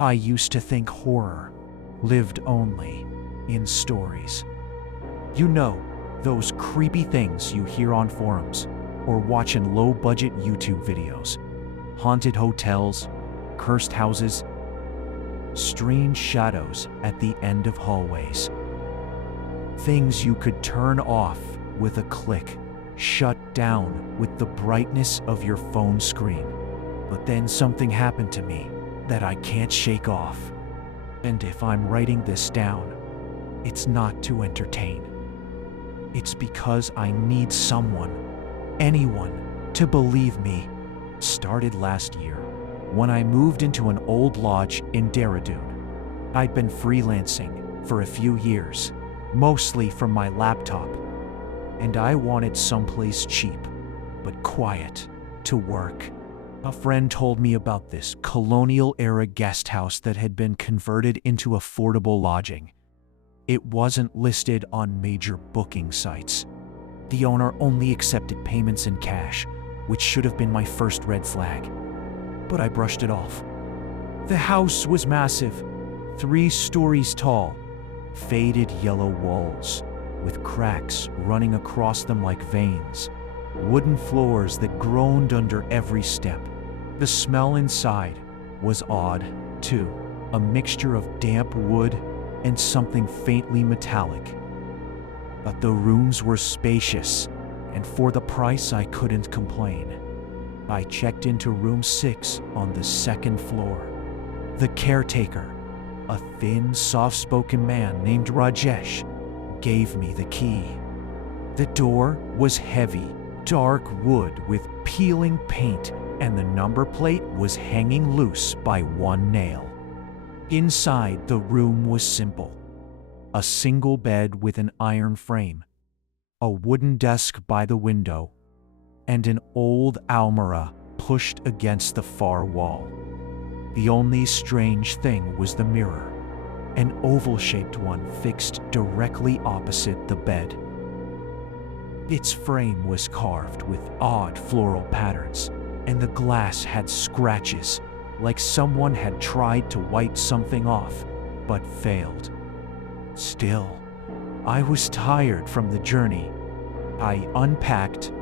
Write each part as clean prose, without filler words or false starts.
I used to think horror lived only in stories. You know, those creepy things you hear on forums or watch in low-budget YouTube videos. Haunted hotels, cursed houses, strange shadows at the end of hallways. Things you could turn off with a click, shut down with the brightness of your phone screen. But then something happened to me that I can't shake off. And if I'm writing this down, it's not to entertain. It's because I need someone, anyone, to believe me. Started last year, when I moved into an old lodge in Dehradun. I'd been freelancing for a few years, mostly from my laptop, and I wanted someplace cheap, but quiet, to work. A friend told me about this colonial-era guest house that had been converted into affordable lodging. It wasn't listed on major booking sites. The owner only accepted payments in cash, which should have been my first red flag. But I brushed it off. The house was massive, 3 stories tall, faded yellow walls, with cracks running across them like veins, wooden floors that groaned under every step. The smell inside was odd, too, a mixture of damp wood and something faintly metallic. But the rooms were spacious, and for the price I couldn't complain. I checked into room 6 on the 2nd floor. The caretaker, a thin, soft-spoken man named Rajesh, gave me the key. The door was heavy, dark wood with peeling paint, and the number plate was hanging loose by 1 nail. Inside, the room was simple. A single bed with an iron frame, a wooden desk by the window, and an old almirah pushed against the far wall. The only strange thing was the mirror, an oval-shaped one fixed directly opposite the bed. Its frame was carved with odd floral patterns, and the glass had scratches, like someone had tried to wipe something off, but failed. Still, I was tired from the journey. I unpacked,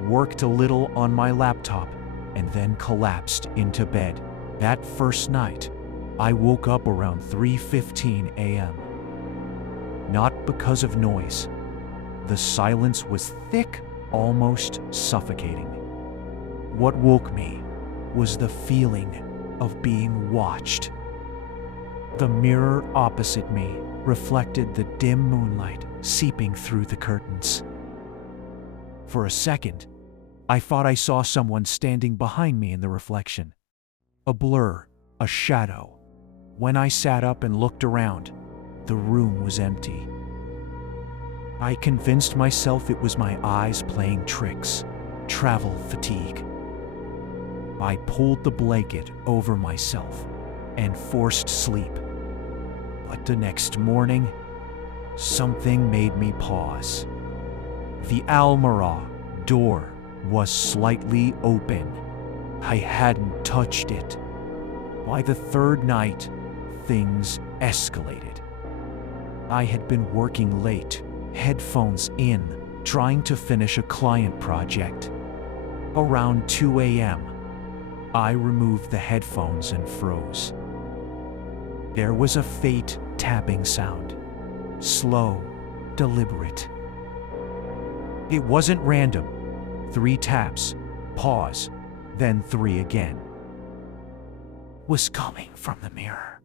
worked a little on my laptop, and then collapsed into bed. That first night, I woke up around 3:15 a.m. Not because of noise. The silence was thick, almost suffocating. What woke me was the feeling of being watched. The mirror opposite me reflected the dim moonlight seeping through the curtains. For a second, I thought I saw someone standing behind me in the reflection. A blur, a shadow. When I sat up and looked around, the room was empty. I convinced myself it was my eyes playing tricks, travel fatigue. I pulled the blanket over myself and forced sleep. But the next morning, something made me pause. The almirah door was slightly open. I hadn't touched it. By the 3rd night, things escalated. I had been working late, headphones in, trying to finish a client project. Around 2 a.m., I removed the headphones and froze. There was a faint tapping sound, slow, deliberate. It wasn't random. 3 taps, pause, then 3 again. Was coming from the mirror.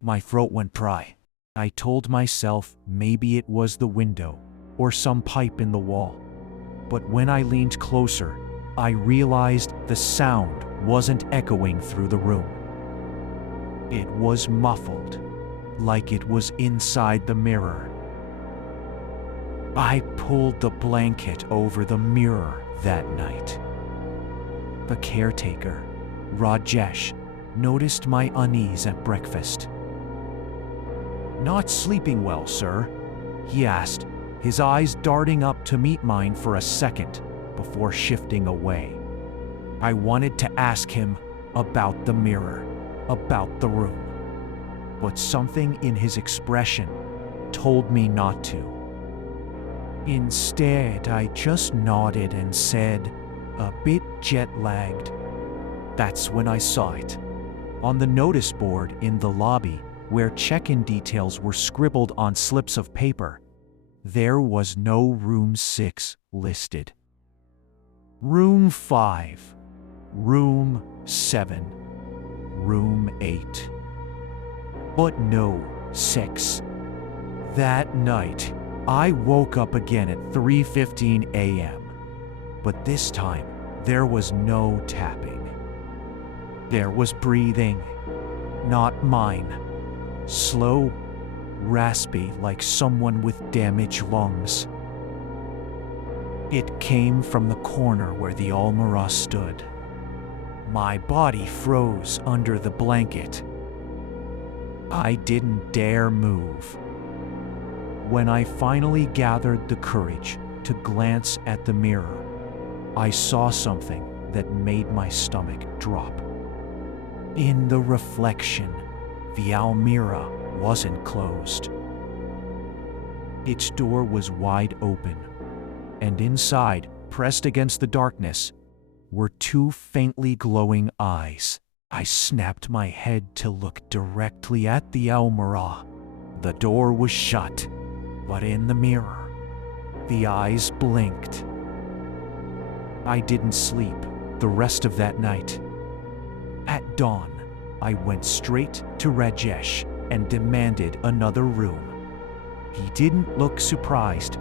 My throat went dry. I told myself maybe it was the window or some pipe in the wall. But when I leaned closer, I realized the sound wasn't echoing through the room. It was muffled, like it was inside the mirror. I pulled the blanket over the mirror that night. The caretaker, Rajesh, noticed my unease at breakfast. "Not sleeping well, sir?" he asked, his eyes darting up to meet mine for a second before shifting away. I wanted to ask him about the mirror, about the room. But something in his expression told me not to. Instead, I just nodded and said, a bit jet-lagged. That's when I saw it. On the notice board in the lobby, where check-in details were scribbled on slips of paper, there was no room 6 listed. Room 5, room 7, room 8. But no 6. That night, I woke up again at 3:15 a.m. But this time, there was no tapping. There was breathing, not mine. Slow, raspy, like someone with damaged lungs. It came from the corner where the almirah stood. My body froze under the blanket. I didn't dare move. When I finally gathered the courage to glance at the mirror, I saw something that made my stomach drop. In the reflection, the almirah wasn't closed. Its door was wide open, and inside, pressed against the darkness, were 2 faintly glowing eyes. I snapped my head to look directly at the almirah. The door was shut, but in the mirror, the eyes blinked. I didn't sleep the rest of that night. At dawn, I went straight to Rajesh and demanded another room. He didn't look surprised.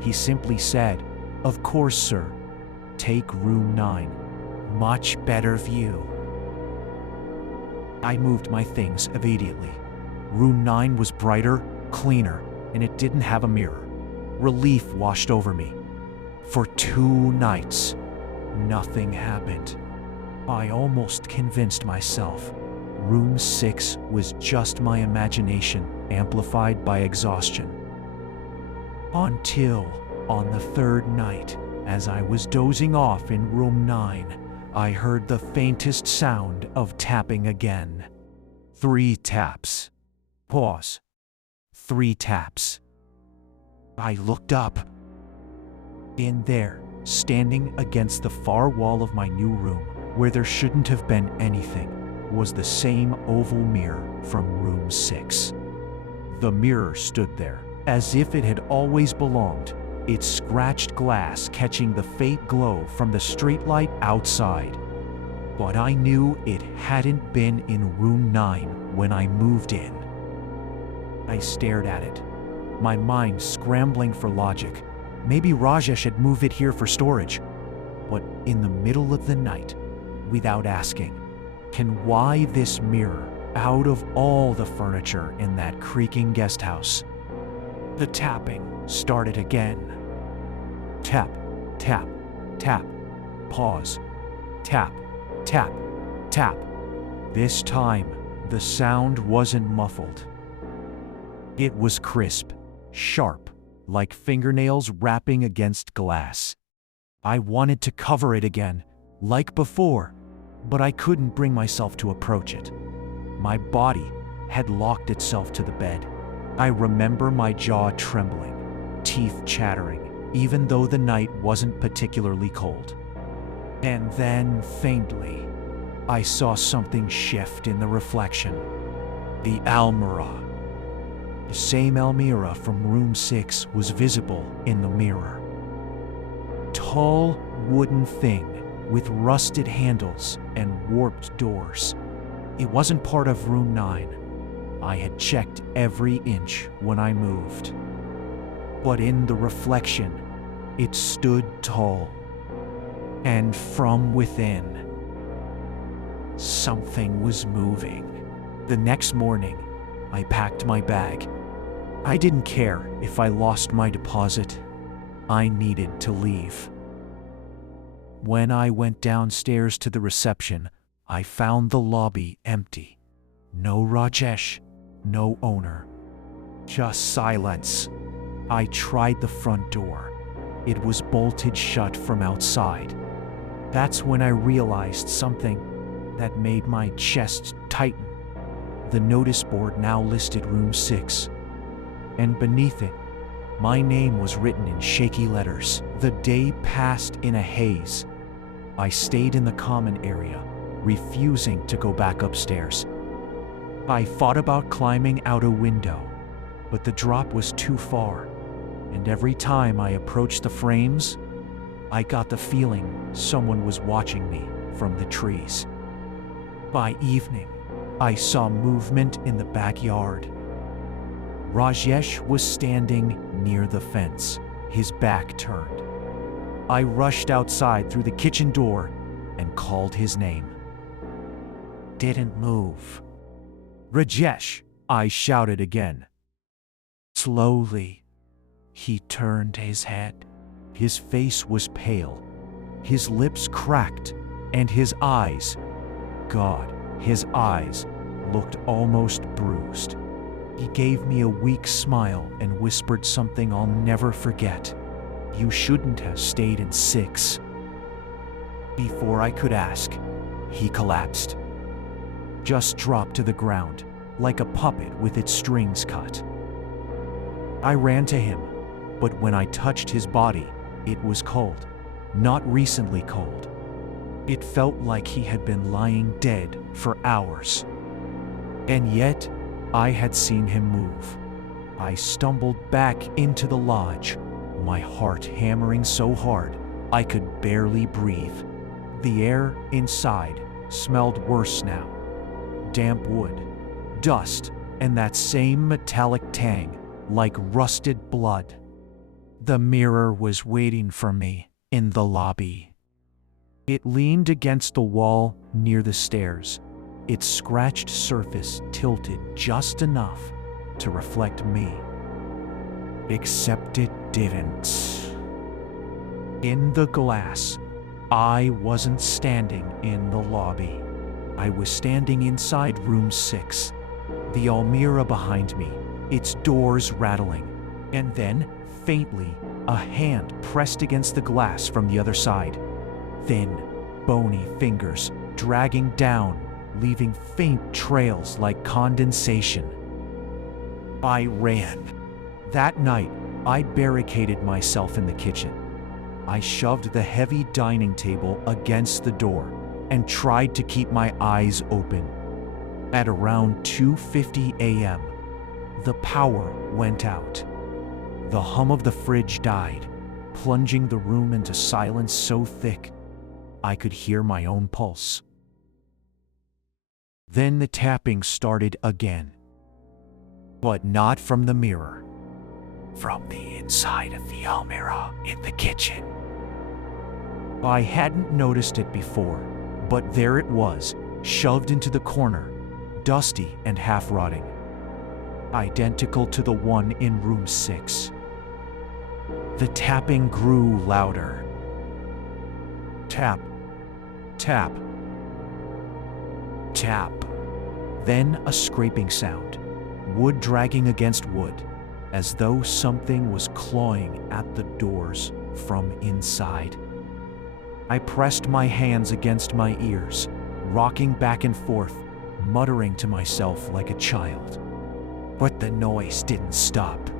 He simply said, "Of course, sir. Take room 9. Much better view." I moved my things immediately. Room 9 was brighter, cleaner, and it didn't have a mirror. Relief washed over me. For 2 nights, nothing happened. I almost convinced myself room 6 was just my imagination amplified by exhaustion. Until, on the 3rd night, as I was dozing off in room 9, I heard the faintest sound of tapping again. 3 taps. Pause. 3 taps. I looked up. In there, standing against the far wall of my new room, where there shouldn't have been anything, was the same oval mirror from room 6. The mirror stood there, as if it had always belonged, its scratched glass catching the faint glow from the streetlight outside. But I knew it hadn't been in room 9 when I moved in. I stared at it, my mind scrambling for logic. Maybe Rajesh had moved it here for storage. But in the middle of the night, without asking, can why this mirror out of all the furniture in that creaking guest house? The tapping started again. Tap, tap, tap, pause, tap, tap, tap. This time, the sound wasn't muffled. It was crisp, sharp, like fingernails rapping against glass. I wanted to cover it again, like before, but I couldn't bring myself to approach it. My body had locked itself to the bed. I remember my jaw trembling, teeth chattering, even though the night wasn't particularly cold. And then, faintly, I saw something shift in the reflection. The almirah. The same almirah from room 6 was visible in the mirror. Tall wooden thing with rusted handles and warped doors. It wasn't part of room 9. I had checked every inch when I moved. But in the reflection, it stood tall. And from within, something was moving. The next morning, I packed my bag. I didn't care if I lost my deposit. I needed to leave. When I went downstairs to the reception, I found the lobby empty. No Rajesh, no owner. Just silence. I tried the front door. It was bolted shut from outside. That's when I realized something that made my chest tighten. The notice board now listed room 6, and beneath it, my name was written in shaky letters. The day passed in a haze. I stayed in the common area, refusing to go back upstairs. I thought about climbing out a window, but the drop was too far, and every time I approached the frames, I got the feeling someone was watching me from the trees. By evening, I saw movement in the backyard. Rajesh was standing near the fence, his back turned. I rushed outside through the kitchen door and called his name. Didn't move. Rajesh, I shouted again. Slowly, he turned his head. His face was pale, his lips cracked, and his eyes, God, his eyes looked almost bruised. He gave me a weak smile and whispered something I'll never forget. You shouldn't have stayed in 6. Before I could ask, he collapsed. Just dropped to the ground, like a puppet with its strings cut. I ran to him, but when I touched his body, it was cold, not recently cold. It felt like he had been lying dead for hours. And yet, I had seen him move. I stumbled back into the lodge, my heart hammering so hard I could barely breathe. The air inside smelled worse now. Damp wood, dust, and that same metallic tang, like rusted blood. The mirror was waiting for me in the lobby. It leaned against the wall near the stairs, its scratched surface tilted just enough to reflect me. Except it didn't. In the glass, I wasn't standing in the lobby. I was standing inside room 6, the almirah behind me, its doors rattling, and then, faintly, a hand pressed against the glass from the other side. Thin, bony fingers dragging down, leaving faint trails like condensation. I ran. That night, I barricaded myself in the kitchen. I shoved the heavy dining table against the door and tried to keep my eyes open. At around 2:50 a.m., the power went out. The hum of the fridge died, plunging the room into silence so thick I could hear my own pulse. Then the tapping started again, but not from the mirror, from the inside of the almirah in the kitchen. I hadn't noticed it before, but there it was, shoved into the corner, dusty and half-rotting, identical to the one in room 6. The tapping grew louder. Tap, tap, tap. Then a scraping sound, wood dragging against wood, as though something was clawing at the doors from inside. I pressed my hands against my ears, rocking back and forth, muttering to myself like a child. But the noise didn't stop.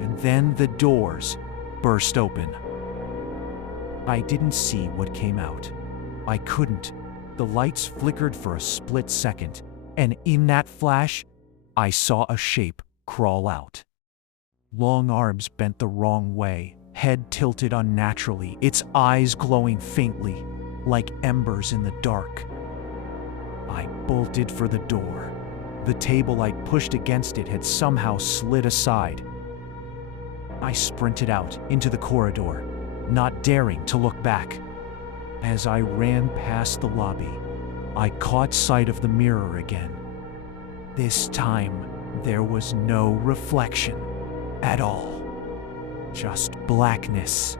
And then the doors burst open. I didn't see what came out. I couldn't. The lights flickered for a split second, and in that flash, I saw a shape crawl out. Long arms bent the wrong way, head tilted unnaturally, its eyes glowing faintly, like embers in the dark. I bolted for the door. The table I'd pushed against it had somehow slid aside. I sprinted out into the corridor, not daring to look back. As I ran past the lobby, I caught sight of the mirror again. This time, there was no reflection at all. Just blackness.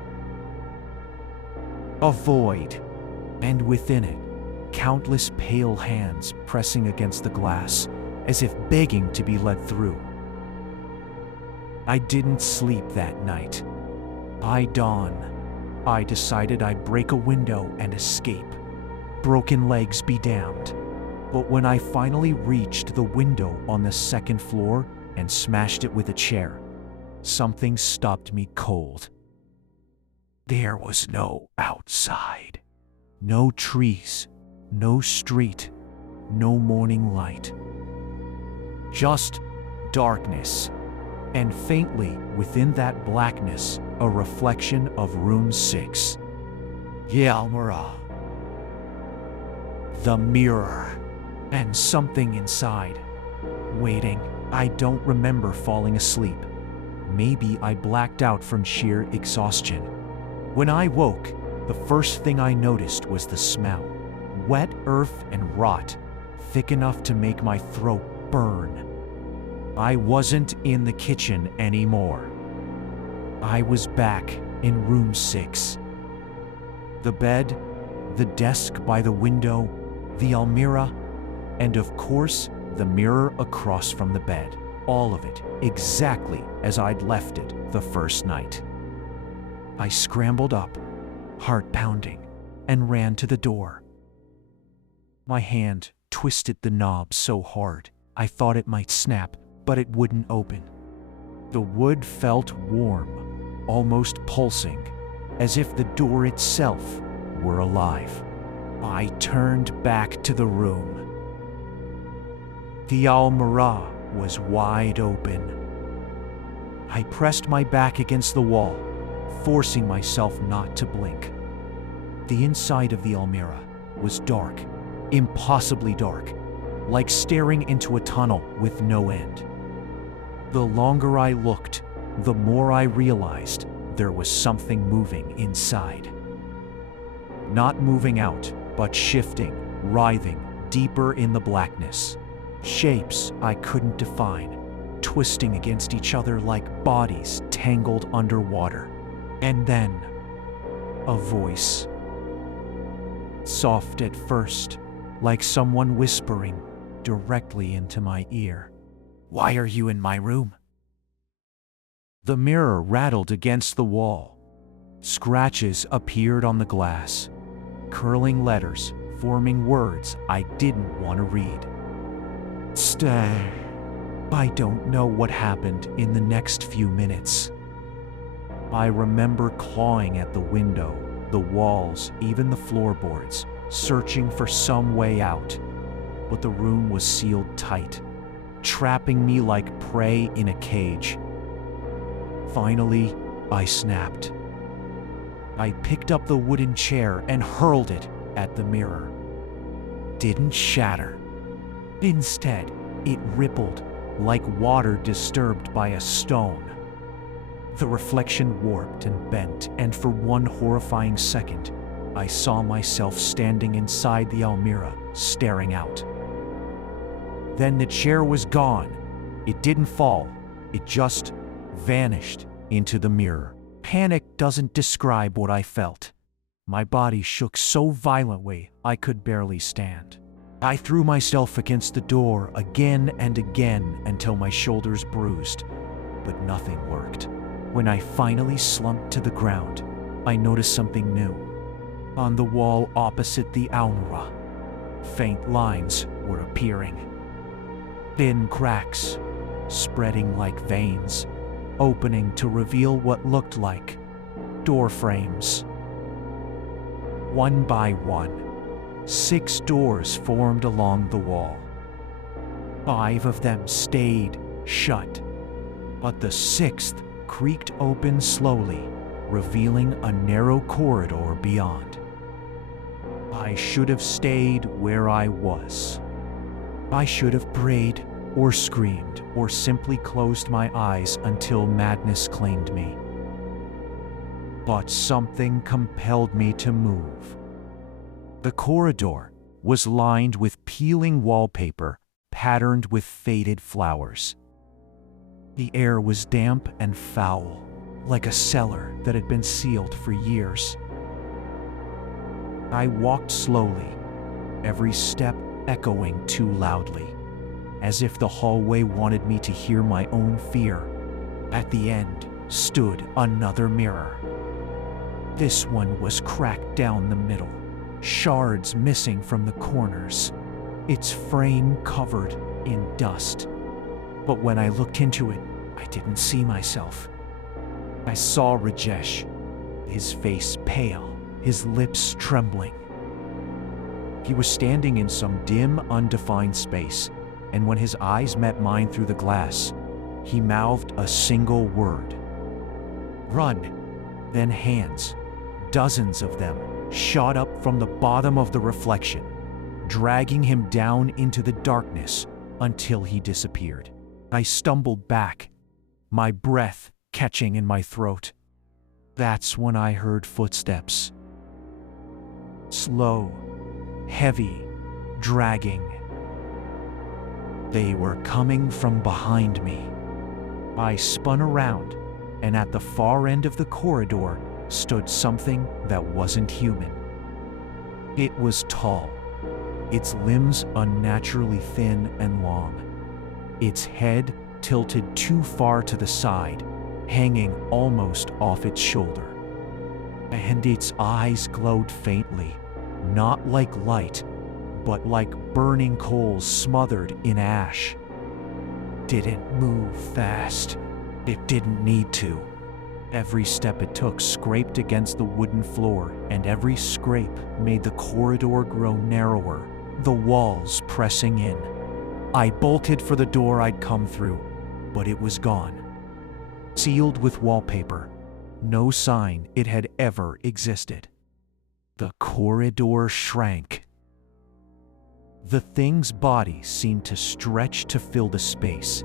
A void, and within it, countless pale hands pressing against the glass, as if begging to be let through. I didn't sleep that night. By dawn, I decided I'd break a window and escape. broken legs be damned. But when I finally reached the window on the second floor and smashed it with a chair, something stopped me cold. There was no outside. No trees, no street, no morning light. Just darkness, and faintly within that blackness, a reflection of room 6. Yalmara. The mirror, and something inside, waiting. I don't remember falling asleep. Maybe I blacked out from sheer exhaustion. When I woke, the first thing I noticed was the smell. Wet earth and rot, thick enough to make my throat burn. I wasn't in the kitchen anymore. I was back in room 6. The bed, the desk by the window, the almirah, and of course, the mirror across from the bed. All of it exactly as I'd left it the first night. I scrambled up, heart pounding, and ran to the door. My hand twisted the knob so hard I thought it might snap, but it wouldn't open. The wood felt warm, almost pulsing, as if the door itself were alive. I turned back to the room. The almirah was wide open. I pressed my back against the wall, forcing myself not to blink. The inside of the almirah was dark, impossibly dark, like staring into a tunnel with no end. The longer I looked, the more I realized there was something moving inside. Not moving out, but shifting, writhing deeper in the blackness. Shapes I couldn't define, twisting against each other like bodies tangled underwater. And then, a voice. Soft at first, like someone whispering directly into my ear. "Why are you in my room?" The mirror rattled against the wall. Scratches appeared on the glass, curling letters, forming words I didn't want to read. Stay. I don't know what happened in the next few minutes. I remember clawing at the window, the walls, even the floorboards, searching for some way out. But the room was sealed tight, trapping me like prey in a cage. Finally, I snapped. I picked up the wooden chair and hurled it at the mirror. Didn't shatter. Instead, it rippled like water disturbed by a stone. The reflection warped and bent, and for one horrifying second, I saw myself standing inside the almirah, staring out. Then the chair was gone. It didn't fall. It just vanished into the mirror. Panic doesn't describe what I felt. My body shook so violently I could barely stand. I threw myself against the door again and again until my shoulders bruised, but nothing worked. When I finally slumped to the ground, I noticed something new. On the wall opposite the almirah, faint lines were appearing. Thin cracks, spreading like veins, opening to reveal what looked like door frames. One by one, 6 doors formed along the wall. 5 of them stayed shut, but the 6th creaked open slowly, revealing a narrow corridor beyond. I should have stayed where I was. I should have prayed or screamed or simply closed my eyes until madness claimed me. But something compelled me to move. The corridor was lined with peeling wallpaper patterned with faded flowers. The air was damp and foul, like a cellar that had been sealed for years. I walked slowly, every step echoing too loudly, as if the hallway wanted me to hear my own fear. At the end stood another mirror. This one was cracked down the middle, shards missing from the corners, its frame covered in dust. But when I looked into it, I didn't see myself. I saw Rajesh, his face pale, his lips trembling. He was standing in some dim, undefined space, and when his eyes met mine through the glass, he mouthed a single word. "Run!" Then hands, dozens of them, shot up from the bottom of the reflection, dragging him down into the darkness until he disappeared. I stumbled back, my breath catching in my throat. That's when I heard footsteps. Slow, heavy, dragging. They were coming from behind me. I spun around, and at the far end of the corridor stood something that wasn't human. It was tall, its limbs unnaturally thin and long, its head tilted too far to the side, hanging almost off its shoulder. And its eyes glowed faintly, not like light, but like burning coals smothered in ash. Didn't move fast. It didn't need to. Every step it took scraped against the wooden floor, and every scrape made the corridor grow narrower, the walls pressing in. I bolted for the door I'd come through, but it was gone. Sealed with wallpaper, no sign it had ever existed. The corridor shrank. The thing's body seemed to stretch to fill the space,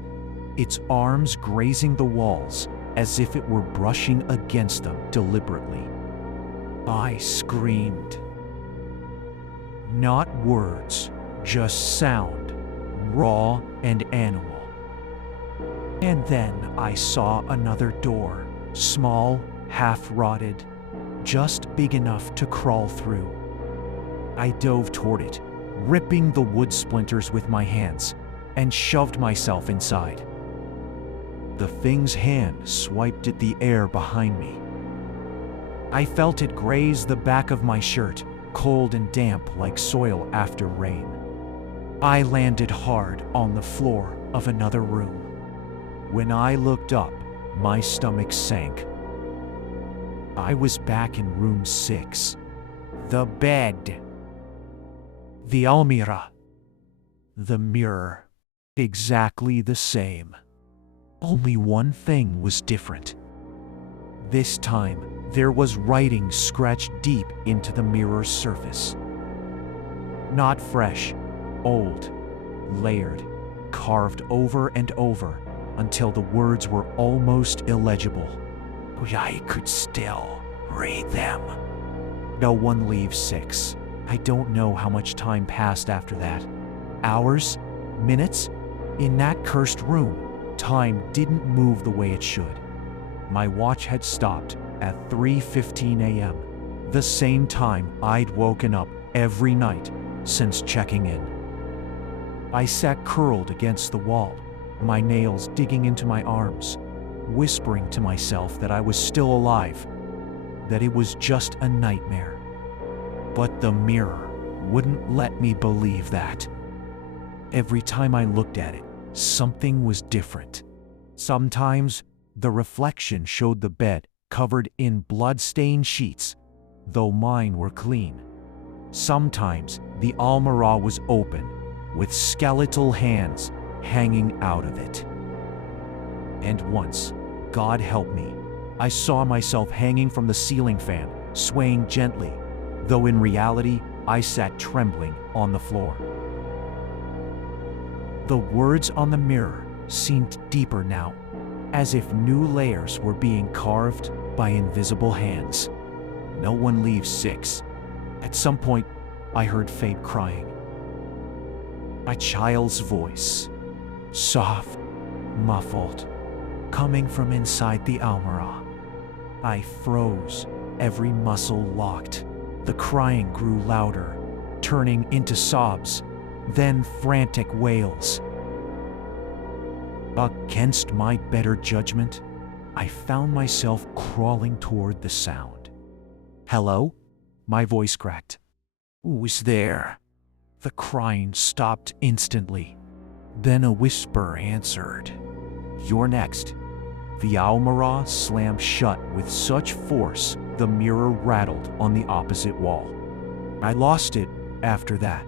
its arms grazing the walls as if it were brushing against them deliberately. I screamed. Not words, just sound, raw and animal. And then I saw another door, small, half-rotted, just big enough to crawl through. I dove toward it, ripping the wood splinters with my hands, and shoved myself inside. The thing's hand swiped at the air behind me. I felt it graze the back of my shirt, cold and damp like soil after rain. I landed hard on the floor of another room. When I looked up, my stomach sank. I was back in room 6. The bed. The almirah. The mirror. Exactly the same. Only one thing was different. This time, there was writing scratched deep into the mirror's surface. Not fresh, old, layered, carved over and over until the words were almost illegible. But I could still read them. No one leaves 6. I don't know how much time passed after that. Hours? Minutes? In that cursed room, time didn't move the way it should. My watch had stopped at 3:15 a.m., the same time I'd woken up every night since checking in. I sat curled against the wall, my nails digging into my arms, whispering to myself that I was still alive, that it was just a nightmare. But the mirror wouldn't let me believe that. Every time I looked at it, something was different. Sometimes, the reflection showed the bed covered in blood-stained sheets, though mine were clean. Sometimes, the almirah was open, with skeletal hands hanging out of it. And once, God help me, I saw myself hanging from the ceiling fan, swaying gently, though in reality, I sat trembling on the floor. The words on the mirror seemed deeper now, as if new layers were being carved by invisible hands. No one leaves 6. At some point, I heard faint crying. A child's voice, soft, muffled, coming from inside the almirah. I froze, every muscle locked. The crying grew louder, turning into sobs, then frantic wails. Against my better judgment, I found myself crawling toward the sound. "Hello?" My voice cracked. Who's there? The crying stopped instantly. Then a whisper answered. You're next. The almirah slammed shut with such force the mirror rattled on the opposite wall. I lost it after that.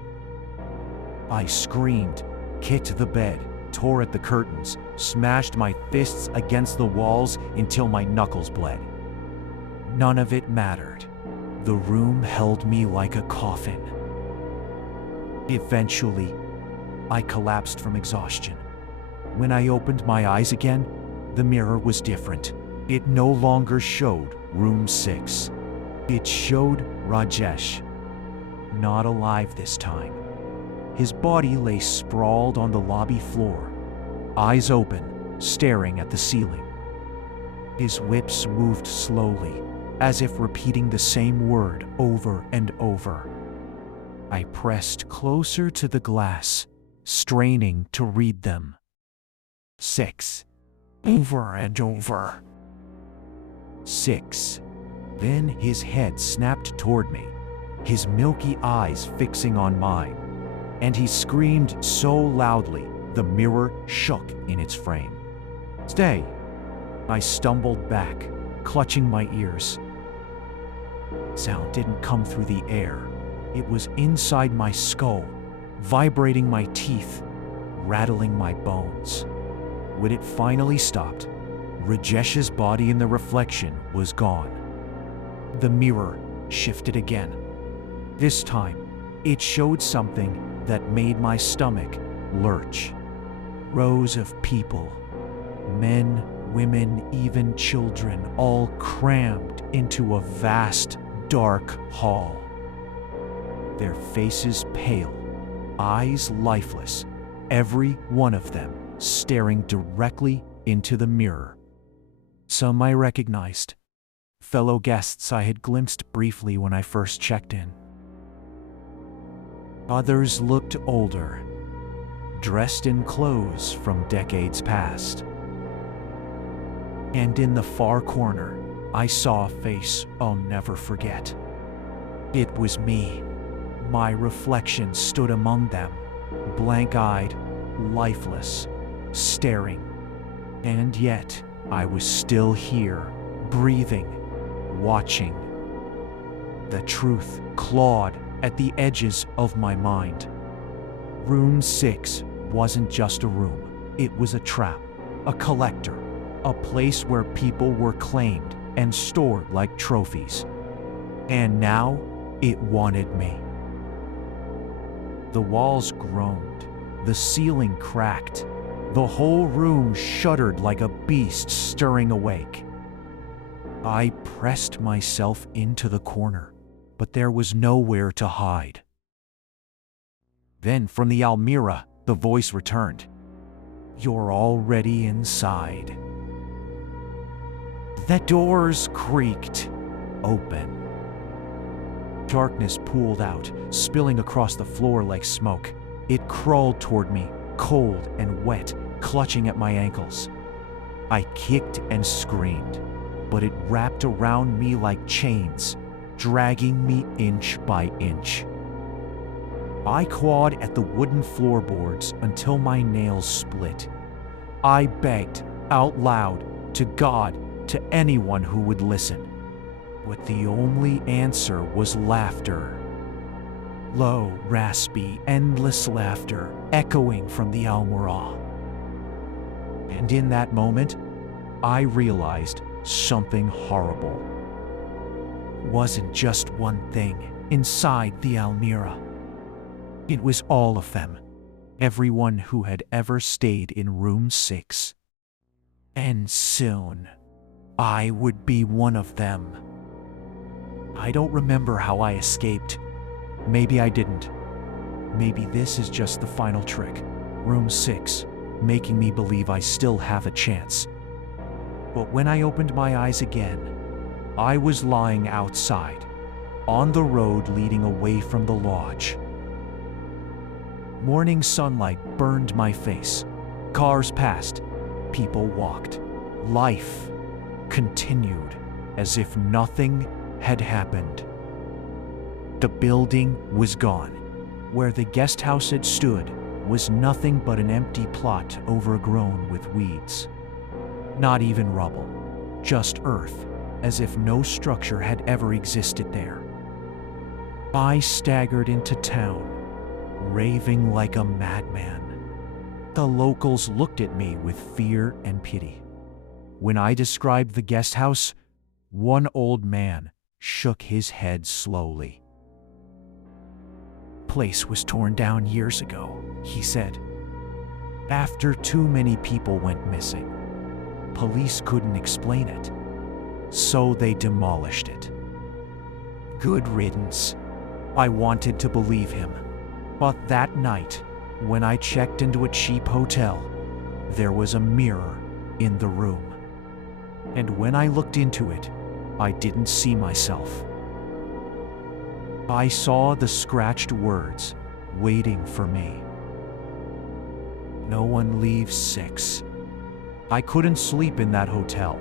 I screamed, kicked the bed, tore at the curtains, smashed my fists against the walls until my knuckles bled. None of it mattered. The room held me like a coffin. Eventually, I collapsed from exhaustion. When I opened my eyes again, the mirror was different. It no longer showed room 6. It showed Rajesh. Not alive this time. His body lay sprawled on the lobby floor, eyes open, staring at the ceiling. His lips moved slowly, as if repeating the same word over and over. I pressed closer to the glass, straining to read them. 6. Over and over. 6. Then his head snapped toward me, his milky eyes fixing on mine, and he screamed so loudly the mirror shook in its frame. Stay! I stumbled back, clutching my ears. Sound didn't come through the air. It was inside my skull, vibrating my teeth, rattling my bones. When it finally stopped, Rajesh's body in the reflection was gone. The mirror shifted again. This time, it showed something that made my stomach lurch. Rows of people, men, women, even children, all crammed into a vast, dark hall. Their faces pale, eyes lifeless, every one of them staring directly into the mirror. Some I recognized, fellow guests I had glimpsed briefly when I first checked in. Others looked older, dressed in clothes from decades past. And in the far corner, I saw a face I'll never forget. It was me. My reflection stood among them, blank-eyed, lifeless, staring. And yet, I was still here, breathing, watching. The truth clawed at the edges of my mind. Room 6 wasn't just a room. It was a trap, a collector, a place where people were claimed and stored like trophies. And now, it wanted me. The walls groaned, the ceiling cracked, the whole room shuddered like a beast stirring awake. I pressed myself into the corner, but there was nowhere to hide. Then from the almirah, the voice returned. You're already inside. The doors creaked open. Darkness pooled out, spilling across the floor like smoke. It crawled toward me, cold and wet, clutching at my ankles. I kicked and screamed, but it wrapped around me like chains, dragging me inch by inch. I clawed at the wooden floorboards until my nails split. I begged, out loud, to God, to anyone who would listen. But the only answer was laughter. Low, raspy, endless laughter echoing from the almirah. And in that moment, I realized something horrible. It wasn't just one thing inside the almirah. It was all of them, everyone who had ever stayed in room 6. And soon, I would be one of them. I don't remember how I escaped. Maybe I didn't. Maybe this is just the final trick. Room 6, making me believe I still have a chance. But when I opened my eyes again, I was lying outside, on the road leading away from the lodge. Morning sunlight burned my face. Cars passed. People walked. Life continued as if nothing had happened. The building was gone. Where the guest house had stood was nothing but an empty plot overgrown with weeds. Not even rubble, just earth, as if no structure had ever existed there. I staggered into town, raving like a madman. The locals looked at me with fear and pity. When I described the guest house, one old man shook his head slowly. "Place was torn down years ago," he said. "After too many people went missing. Police couldn't explain it, so they demolished it." Good riddance. I wanted to believe him. But that night, when I checked into a cheap hotel, there was a mirror in the room. And when I looked into it, I didn't see myself. I saw the scratched words waiting for me. "No one leaves 6. I couldn't sleep in that hotel.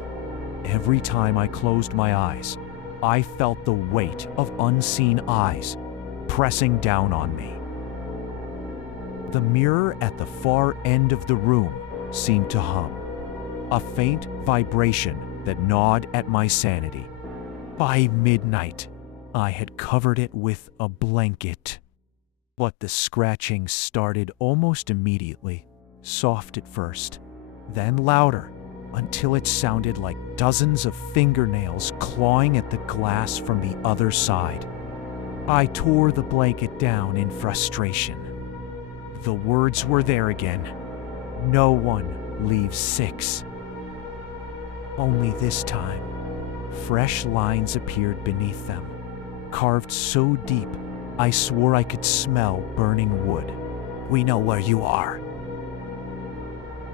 Every time I closed my eyes, I felt the weight of unseen eyes pressing down on me. The mirror at the far end of the room seemed to hum, a faint vibration that gnawed at my sanity. By midnight, I had covered it with a blanket. But the scratching started almost immediately, soft at first, then louder, until it sounded like dozens of fingernails clawing at the glass from the other side. I tore the blanket down in frustration. The words were there again. "No one leaves 6. Only this time, fresh lines appeared beneath them, carved so deep I swore I could smell burning wood. "We know where you are."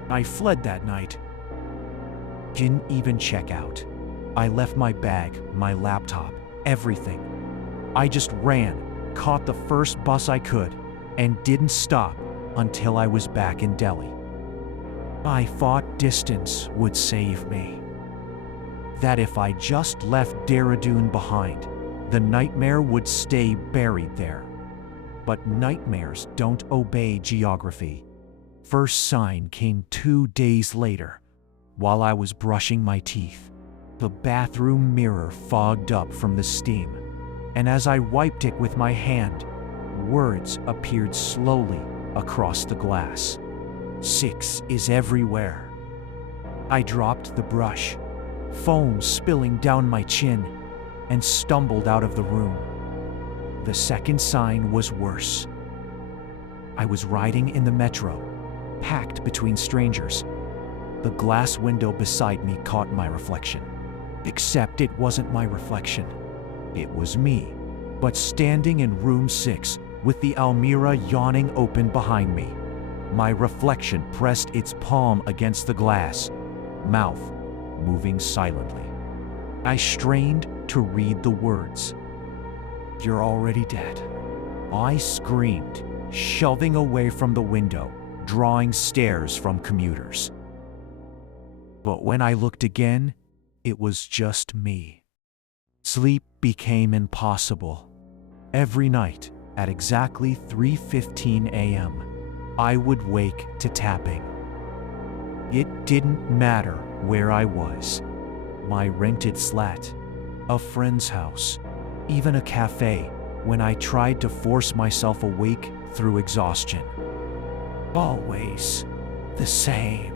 I fled that night. Didn't even check out. I left my bag, my laptop, everything. I just ran, caught the first bus I could, and didn't stop until I was back in Delhi. I thought distance would save me. That if I just left Dehradun behind, the nightmare would stay buried there. But nightmares don't obey geography. First sign came 2 days later, while I was brushing my teeth. The bathroom mirror fogged up from the steam, and as I wiped it with my hand, words appeared slowly across the glass. 6 is everywhere. I dropped the brush, foam spilling down my chin, and stumbled out of the room. The second sign was worse. I was riding in the metro, packed between strangers. The glass window beside me caught my reflection. Except it wasn't my reflection. It was me, but standing in room 6 with the almirah yawning open behind me. My reflection pressed its palm against the glass, mouth moving silently. I strained to read the words. "You're already dead." I screamed, shoving away from the window, drawing stares from commuters. But when I looked again, it was just me. Sleep became impossible. Every night, at exactly 3:15 a.m., I would wake to tapping. It didn't matter where I was. My rented flat, a friend's house, even a cafe, when I tried to force myself awake through exhaustion. Always the same.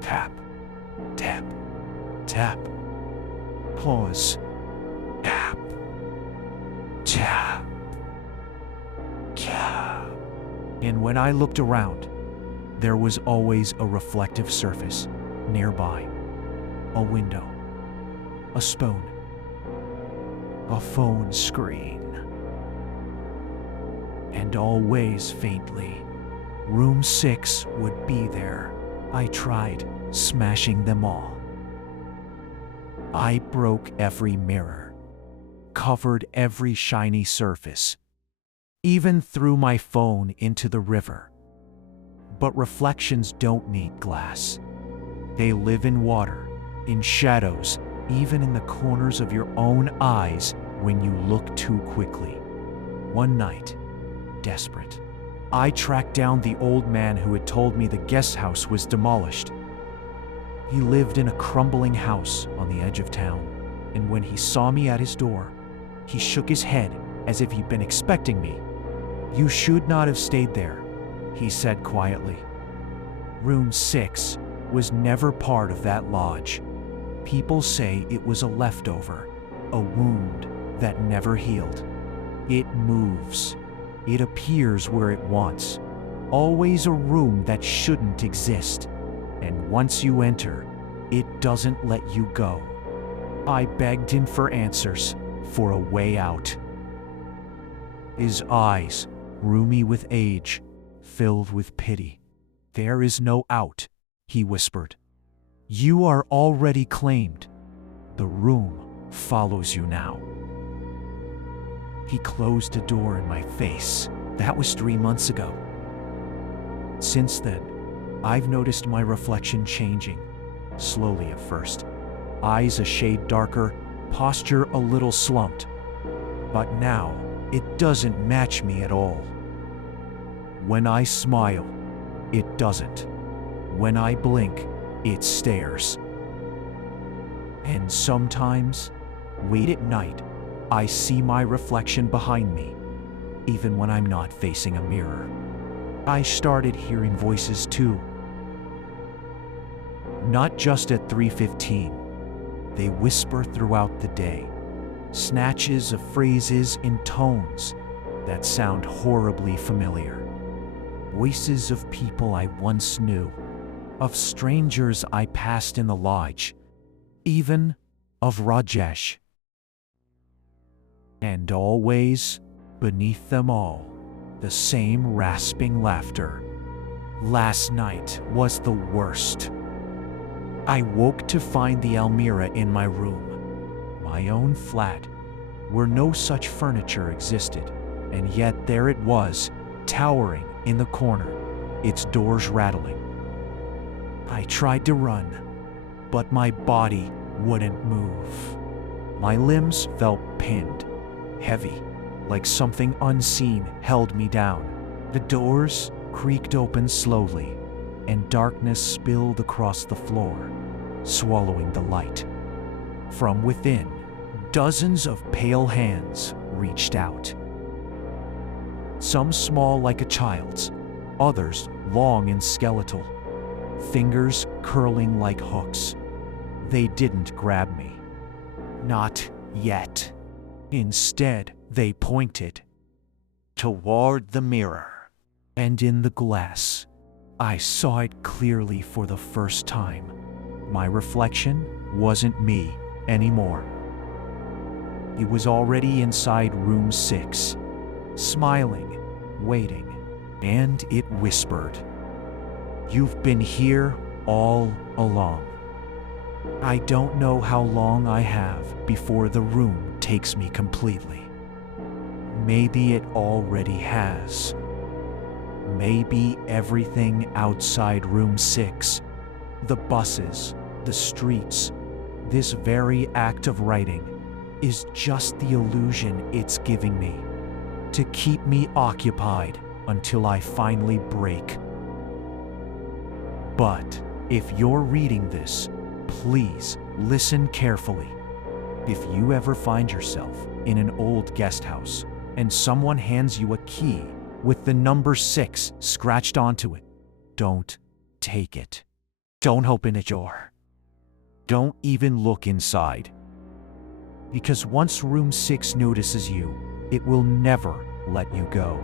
Tap, tap, tap. Pause. Tap, tap, tap. And when I looked around, there was always a reflective surface nearby. A window, a spoon, a phone screen. And always faintly, room 6 would be there. I tried smashing them all. I broke every mirror, covered every shiny surface, even threw my phone into the river. But reflections don't need glass. They live in water, in shadows, even in the corners of your own eyes when you look too quickly. One night, desperate, I tracked down the old man who had told me the guest house was demolished. He lived in a crumbling house on the edge of town, and when he saw me at his door, he shook his head as if he'd been expecting me. "You should not have stayed there," he said quietly. "Room 6 was never part of that lodge. People say it was a leftover, a wound that never healed. It moves. It appears where it wants. Always a room that shouldn't exist. And once you enter, it doesn't let you go." I begged him for answers, for a way out. His eyes, roomy with age, filled with pity. "There is no out," he whispered. "You are already claimed. The room follows you now." He closed a door in my face. That was 3 months ago. Since then, I've noticed my reflection changing, slowly at first. Eyes a shade darker, posture a little slumped. But now, it doesn't match me at all. When I smile, it doesn't. When I blink, it stares. And sometimes, late at night, I see my reflection behind me, even when I'm not facing a mirror. I started hearing voices too. Not just at 3:15. They whisper throughout the day, snatches of phrases in tones that sound horribly familiar. Voices of people I once knew, of strangers I passed in the lodge, even of Rajesh. And always, beneath them all, the same rasping laughter. Last night was the worst. I woke to find the almirah in my room, my own flat, where no such furniture existed, and yet there it was, towering in the corner, its doors rattling. I tried to run, but my body wouldn't move. My limbs felt pinned, heavy, like something unseen held me down. The doors creaked open slowly, and darkness spilled across the floor, swallowing the light. From within, dozens of pale hands reached out. Some small like a child's, others long and skeletal, fingers curling like hooks. They didn't grab me. Not yet. Instead, they pointed toward the mirror, and in the glass, I saw it clearly for the first time. My reflection wasn't me anymore. It was already inside room 6, smiling, waiting, and it whispered, "You've been here all along. I don't know how long I have before the room takes me completely. Maybe it already has. Maybe everything outside room 6, the buses, the streets, this very act of writing, is just the illusion it's giving me to keep me occupied until I finally break. But if you're reading this, please listen carefully. If you ever find yourself in an old guest house and someone hands you a key with the number 6 scratched onto it, don't take it. Don't open the door. Don't even look inside. Because once room 6 notices you, it will never let you go.